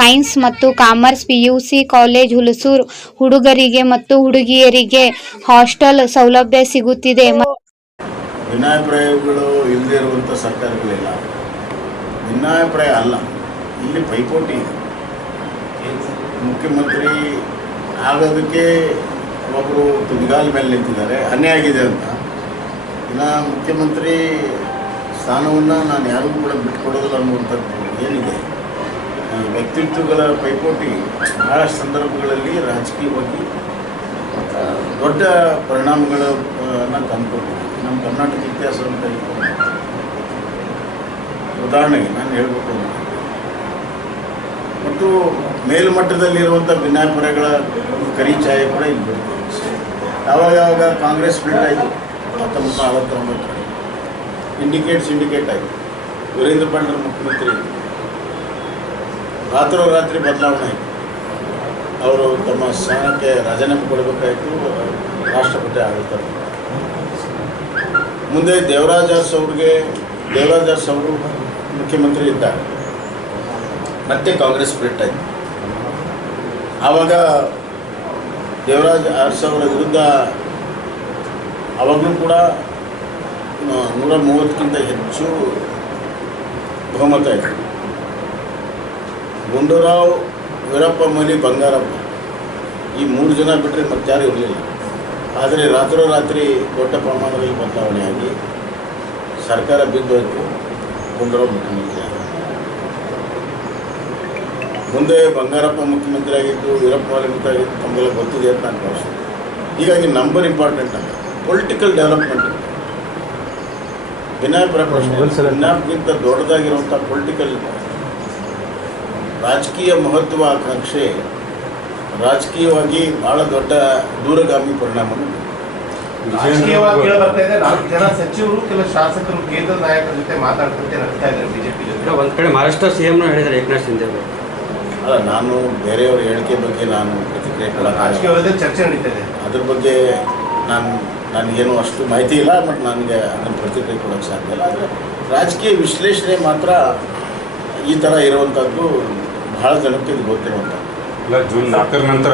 Science ಮತ್ತು commerce PUC college Hulasuru ಹುಡುಗರಿಗೆ ಮತ್ತು ಹುಡುಗಿಯರಿಗೆ ಹಾಸ್ಟೆಲ್ ಸೌಲಭ್ಯ ಸಿಗುತ್ತಿದೆ. ಭಿನ್ನಾಭಿಪ್ರಾಯಗಳು ಇಲ್ಲದೆ ಇರುವಂಥ ಸರ್ಕಾರಗಳಿಲ್ಲ. ಭಿನ್ನಾಭಿಪ್ರಾಯ ಅಲ್ಲ, ಇಲ್ಲಿ ಪೈಪೋಟಿ. ಮುಖ್ಯಮಂತ್ರಿ ಆಗೋದಕ್ಕೆ ಒಬ್ಬರು ತುದಿಗಾಲ ಮೇಲೆ ನಿಂತಿದ್ದಾರೆ, ಅನ್ಯಾಯ ಆಗಿದೆ ಅಂತ. ಇನ್ನು ಮುಖ್ಯಮಂತ್ರಿ ಸ್ಥಾನವನ್ನು ನಾನು ಯಾರಿಗೂ ಕೂಡ ಬಿಟ್ಕೊಡೋದಿಲ್ಲ ಅನ್ನುವಂಥದ್ದು ಏನಿದೆ. ಈ ವ್ಯಕ್ತಿತ್ವಗಳ ಪೈಪೋಟಿ ಬಹಳಷ್ಟು ಸಂದರ್ಭಗಳಲ್ಲಿ ರಾಜಕೀಯವಾಗಿ ದೊಡ್ಡ ಪರಿಣಾಮಗಳನ್ನು ತಂದುಕೊಟ್ಟಿದೆ. ನಮ್ಮ ಕರ್ನಾಟಕ ಇತಿಹಾಸವನ್ನು ತೆಗೆದುಕೊಂಡು ಉದಾಹರಣೆಗೆ ನಾನು ಹೇಳಬೇಕು ಮತ್ತು ಮೇಲ್ಮಟ್ಟದಲ್ಲಿರುವಂಥ ಭಿನ್ನಾಭಿಪ್ರಾಯಗಳ ಕರಿಚಾಯ ಕೂಡ ಇಲ್ಲಿ ಬಿಡ್ತೀವಿ. ಯಾವಾಗ ಕಾಂಗ್ರೆಸ್ ಸ್ಪ್ಲಿಟ್ ಆಯಿತು 1949 ಸಿಂಡಿಕೇಟ್ ಆಯಿತು. ವೀರೇಂದ್ರ ಪಾಟೀಲ್ ಮುಖ್ಯಮಂತ್ರಿ ರಾತ್ರೋರಾತ್ರಿ ಬದಲಾವಣೆ ಆಯಿತು. ಅವರು ತಮ್ಮ ಸ್ಥಾನಕ್ಕೆ ರಾಜೀನಾಮೆ ಕೊಡಬೇಕಾಯಿತು, ರಾಷ್ಟ್ರಪತಿ ಆಡಳಿತ. ಮುಂದೆ ದೇವರಾಜ ಅರಸ್ ಅವರು ಮುಖ್ಯಮಂತ್ರಿ ಇದ್ದಾರೆ. ಮತ್ತೆ ಕಾಂಗ್ರೆಸ್ ಸ್ಪ್ಲಿಟ್ ಆಯಿತು. ಆವಾಗ ದೇವರಾಜ ಅರಸ್ ಅವರ ವಿರುದ್ಧ ಆವಾಗಲೂ ಕೂಡ 130ಕ್ಕಿಂತ ಹೆಚ್ಚು ಬಹುಮತ ಇತ್ತು. ಗುಂಡೂರಾವ್, ವೀರಪ್ಪ ಮೊಯ್ಲಿ, ಬಂಗಾರಪ್ಪ ಈ 3 ಜನ ಬಿಟ್ಟರೆ ಮತ್ತಾರೂ ಇರಲಿಲ್ಲ. ಆದರೆ ರಾತ್ರೋರಾತ್ರಿ ದೊಡ್ಡ ಪ್ರಮಾಣದಲ್ಲಿ ಬದಲಾವಣೆಯಾಗಿ ಸರ್ಕಾರ ಬಿದ್ದೋಯ್ತು. ಗುಂಡೂರಾವ್ ಮುಖ್ಯಮಂತ್ರಿ ಆಗ ಮುಂದೆ ಬಂಗಾರಪ್ಪ ಮುಖ್ಯಮಂತ್ರಿ ಆಗಿದ್ದು, ವೀರಪ್ಪ ಮೊಯ್ಲಿ ಮುಖ್ಯಮಂತ್ರಿ ಆಗಿದ್ದು ತಮಗೆಲ್ಲ ಗೊತ್ತಿದೆ ಅಂತ ನಾನು ಭಾವಿಸ್ತೀನಿ. ಹೀಗಾಗಿ ನಂಬರ್ ಇಂಪಾರ್ಟೆಂಟ್ ಅಲ್ಲ, ಪೊಲಿಟಿಕಲ್ ಡೆವಲಪ್ಮೆಂಟ್. ಭಿನ್ನಾಭಿಪ್ರಾಯ ಭಿನ್ನಾಭಿಕ್ಕಿಂತ ದೊಡ್ಡದಾಗಿರುವಂಥ ಪೊಲಿಟಿಕಲ್ ರಾಜಕೀಯ ಮಹತ್ವಾಕಾಂಕ್ಷೆ ರಾಜಕೀಯವಾಗಿ ಬಹಳ ದೊಡ್ಡ ದೂರಗಾಮಿ ಪರಿಣಾಮವನ್ನು ರಾಜಕೀಯವಾಗಿ ಬರ್ತಾ ಇದೆ. 4 ಜನ ಸಚಿವರು, ಕೆಲ ಶಾಸಕರು ಕೇಂದ್ರ ನಾಯಕರ ಜೊತೆ ಮಾತಾಡ್ತಾ ಇದ್ದಾರೆ ಬಿಜೆಪಿ ಜೊತೆ. ಒಂದು ಕಡೆ ಮಹಾರಾಷ್ಟ್ರ CM ಹೇಳಿದ್ದಾರೆ ಏಕನಾಥ್ ಶಿಂದೆ ಅವರು. ಅಲ್ಲ, ನಾನು ಬೇರೆಯವರ ಹೇಳಿಕೆ ಬಗ್ಗೆ ನಾನು ಪ್ರತಿಕ್ರಿಯೆ ರಾಜಕೀಯವಾದ ಚರ್ಚೆ ನಡೀತಿದೆ. ಅದ್ರ ಬಗ್ಗೆ ನನಗೇನು ಅಷ್ಟು ಮಾಹಿತಿ ಇಲ್ಲ, ಮತ್ತು ನನಗೆ ಅದನ್ನು ಪ್ರತಿಕ್ರಿಯೆ ಕೊಡೋಕ್ಕೆ ಸಾಧ್ಯ ಇಲ್ಲ. ಆದರೆ ರಾಜಕೀಯ ವಿಶ್ಲೇಷಣೆ ಮಾತ್ರ ಈ ಥರ ಇರುವಂಥದ್ದು ಬಹಳ ಜನಕ್ಕೆ ಇದು ಗೊತ್ತಿರುವಂಥದ್ದು. ಜೂನ್ 4 ನಂತರ